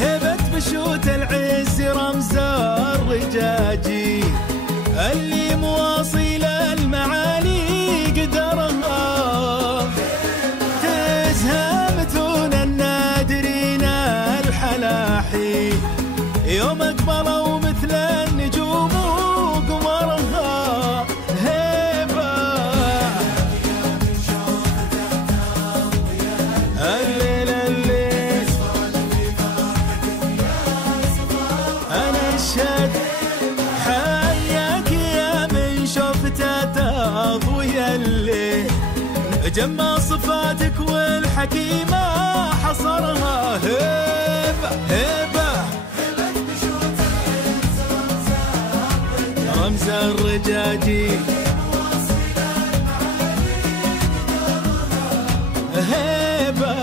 هبة بشوت العز رمز الرجاجي اللي مواصل المعالي قدرها تزهى متون النادرين الحلاحي يوم اقبلوا مثل النجوم وقمرها هبة الليل الليل انا اشهد حياك يا من شفته تضوي الليل جمع صفاتك والحكيمة حصرها هبة هبة رمز الرجاجي هبة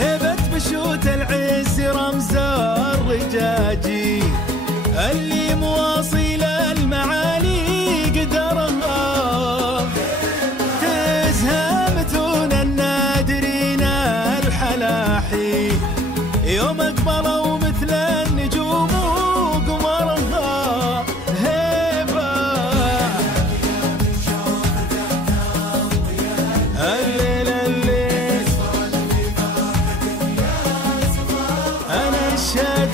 هبة بشوت العز رمز الرجاجي اللي مواصل المعالي قدرها تزهى متون النادرين الحلاحي يوم اقبلوا مثل النجوم وقمرها هبة الليل الليل أنا أشهد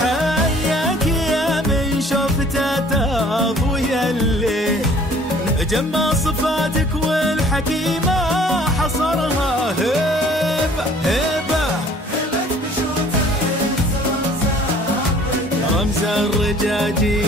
حياك يا من شفته تضوي الليل جمع صفاتك والحكيمة حصرها هبة هبة رمز الرجاجي